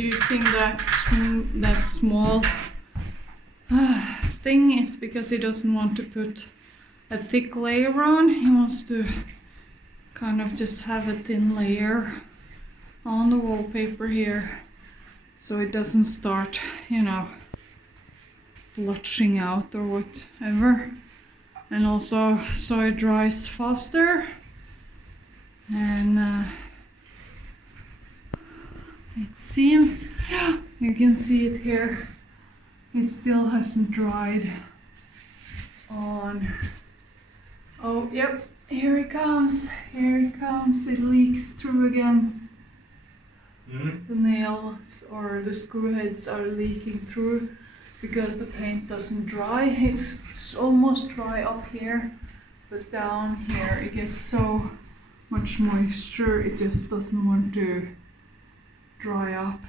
using that small thing is because he doesn't want to put a thick layer on. He wants to kind of just have a thin layer on the wallpaper here, so it doesn't start, you know, blotching out or whatever, and also so it dries faster. And it seems, you can see it here, it still hasn't dried on. Oh, yep, here it comes, it leaks through again. The nails or the screw heads are leaking through because the paint doesn't dry. It's almost dry up here, but down here it gets so much moisture, it just doesn't want to dry up.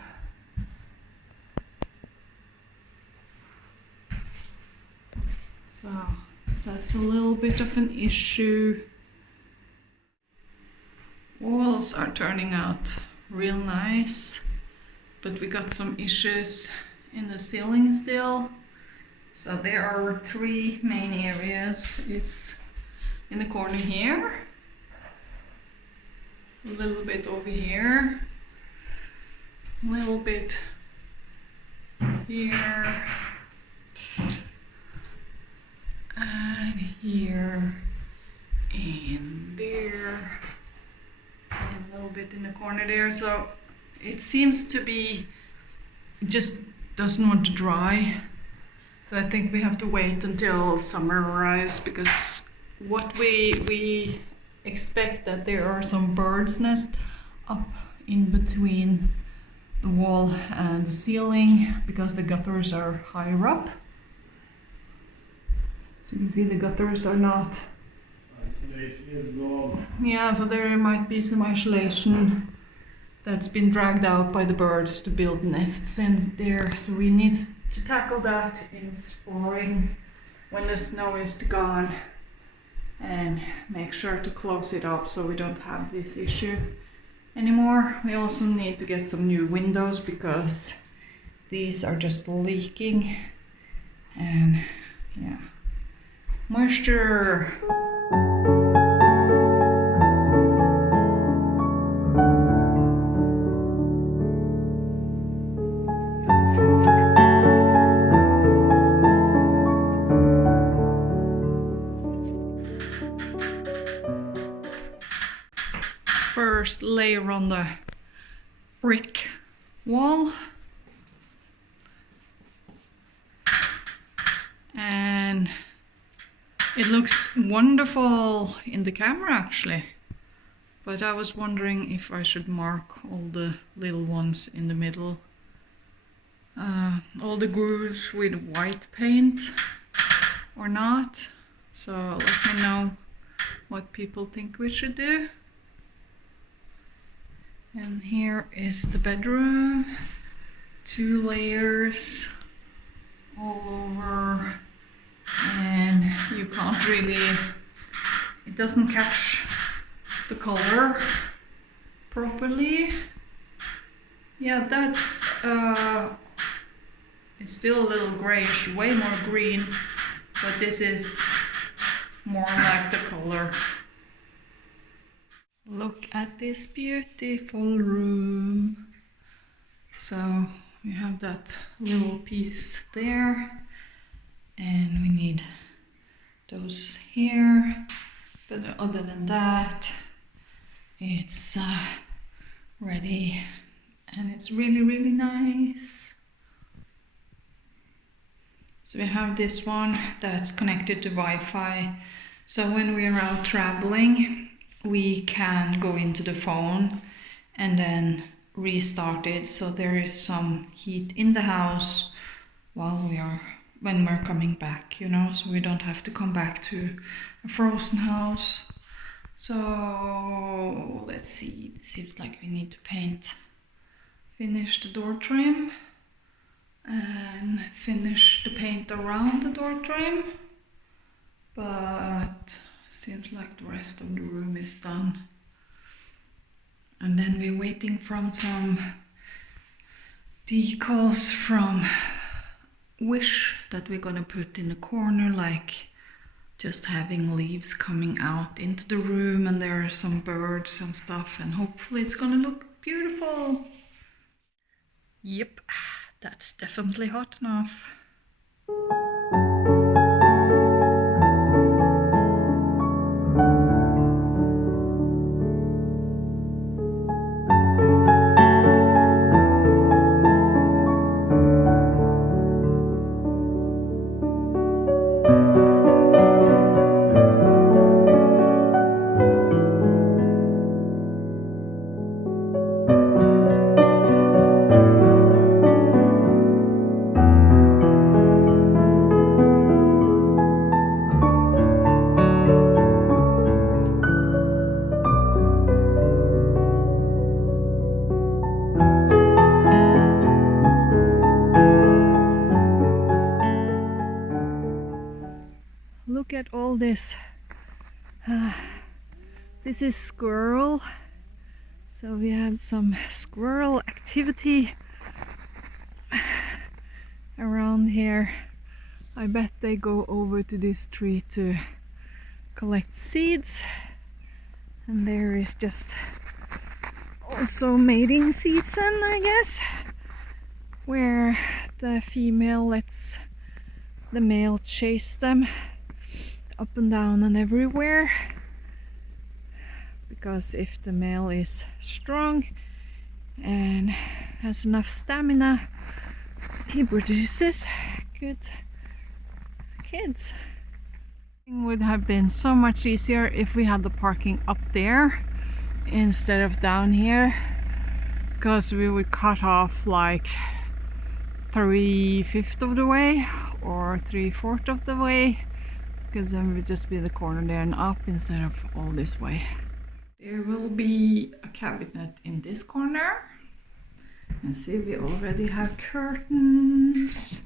So that's a little bit of an issue. Walls are turning out real nice, but we got some issues in the ceiling still. So there are 3 main areas. It's in the corner here, a little bit over here, a little bit here, and here, and there, and a little bit in the corner there. So it seems to be, it just doesn't want to dry. So I think we have to wait until summer arrives, because what we expect that there are some birds' nests up in between the wall and the ceiling, because the gutters are higher up. So you can see the gutters are not. Isolation is gone. Yeah, so there might be some isolation that's been dragged out by the birds to build nests in there. So we need to tackle that in spring when the snow is gone, and make sure to close it up so we don't have this issue anymore. We also need to get some new windows because these are just leaking, and yeah, moisture. First layer on the brick wall, and it looks wonderful in the camera actually, but I was wondering if I should mark all the little ones in the middle, all the grooves with white paint or not. So let me know what people think we should do. And here is the bedroom, 2 layers all over, and you can't really, it doesn't catch the color properly. Yeah, that's it's still a little grayish, way more green, but this is more like the color. Look at this beautiful room. So we have that little piece there, and we need those here. But other than that, it's ready, and it's really, really nice. So we have this one that's connected to Wi-Fi. So when we are out traveling, we can go into the phone and then restart it, so there is some heat in the house when we're coming back, you know, so we don't have to come back to a frozen house. So let's see, it seems like we need to finish the door trim and finish the paint around the door trim, but seems like the rest of the room is done. And then we're waiting from some decals from Wish that we're gonna put in the corner, like just having leaves coming out into the room, and there are some birds and stuff, and hopefully it's gonna look beautiful. Yep, that's definitely hot enough. Look at all this. This is squirrel. So we had some squirrel activity around here. I bet they go over to this tree to collect seeds. And there is just also mating season, I guess, where the female lets the male chase them up and down and everywhere, because if the male is strong and has enough stamina, he produces good kids. It would have been so much easier if we had the parking up there instead of down here, because we would cut off like 3/5 of the way or 3/4 of the way, because then it would just be the corner there and up instead of all this way. There will be a cabinet in this corner. And see, we already have curtains.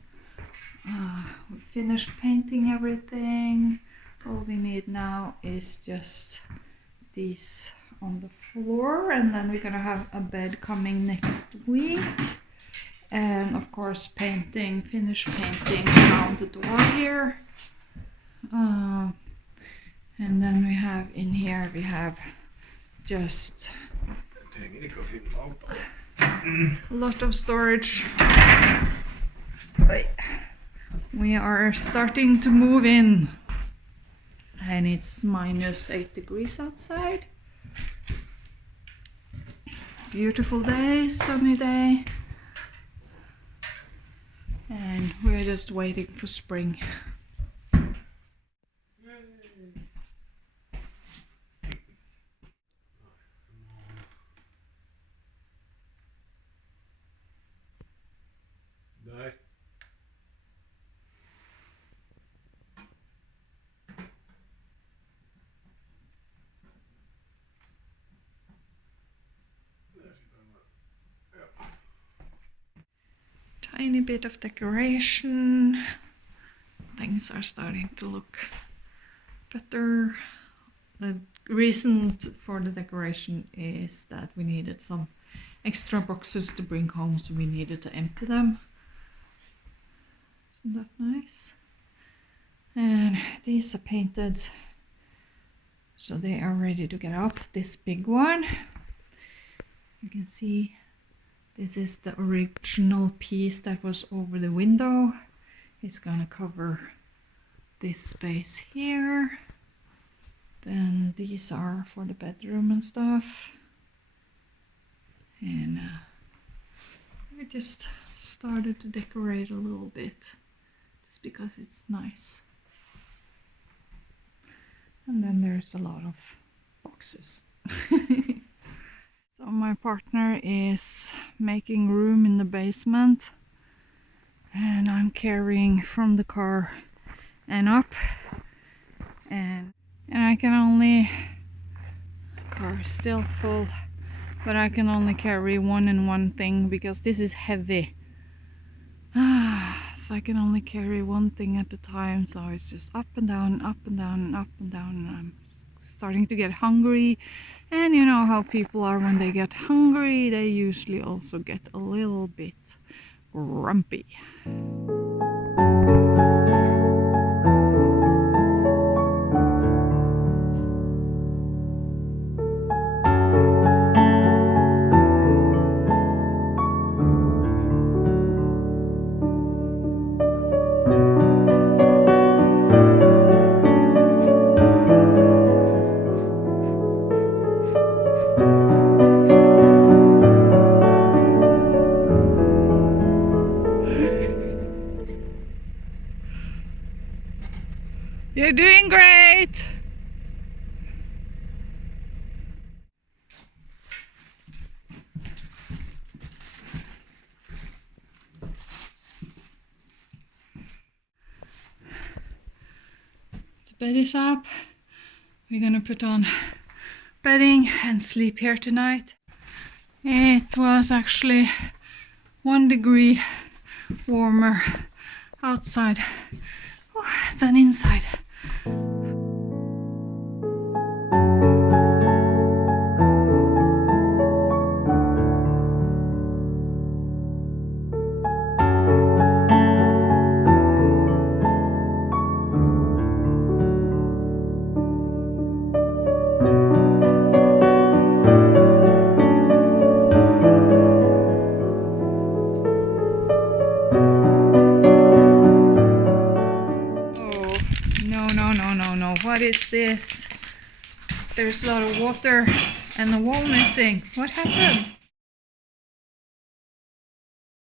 We finished painting everything. All we need now is just these on the floor, and then we're gonna have a bed coming next week. And of course finish painting around the door here. And then we have in here, we have just a lot of storage. We are starting to move in, and it's -8 degrees outside. Beautiful day, sunny day, and we're just waiting for spring. Tiny bit of decoration. Things are starting to look better. The reason for the decoration is that we needed some extra boxes to bring home, so we needed to empty them. Isn't that nice? And these are painted, so they are ready to get up. This big one, you can see, this is the original piece that was over the window. It's gonna cover this space here. Then these are for the bedroom and stuff. And we just started to decorate a little bit, just because it's nice. And then there's a lot of boxes. So my partner is making room in the basement, and I'm carrying from the car and up, and I can only, car is still full, but I can only carry one thing because this is heavy. So I can only carry one thing at a time, so it's just up and down and up and down and up and down, and I'm starting to get hungry. And you know how people are when they get hungry, they usually also get a little bit grumpy. You're doing great! The bed is up. We're gonna put on bedding and sleep here tonight. It was actually 1 degree warmer outside than inside. No, what is this? There's a lot of water and the wall missing. What happened?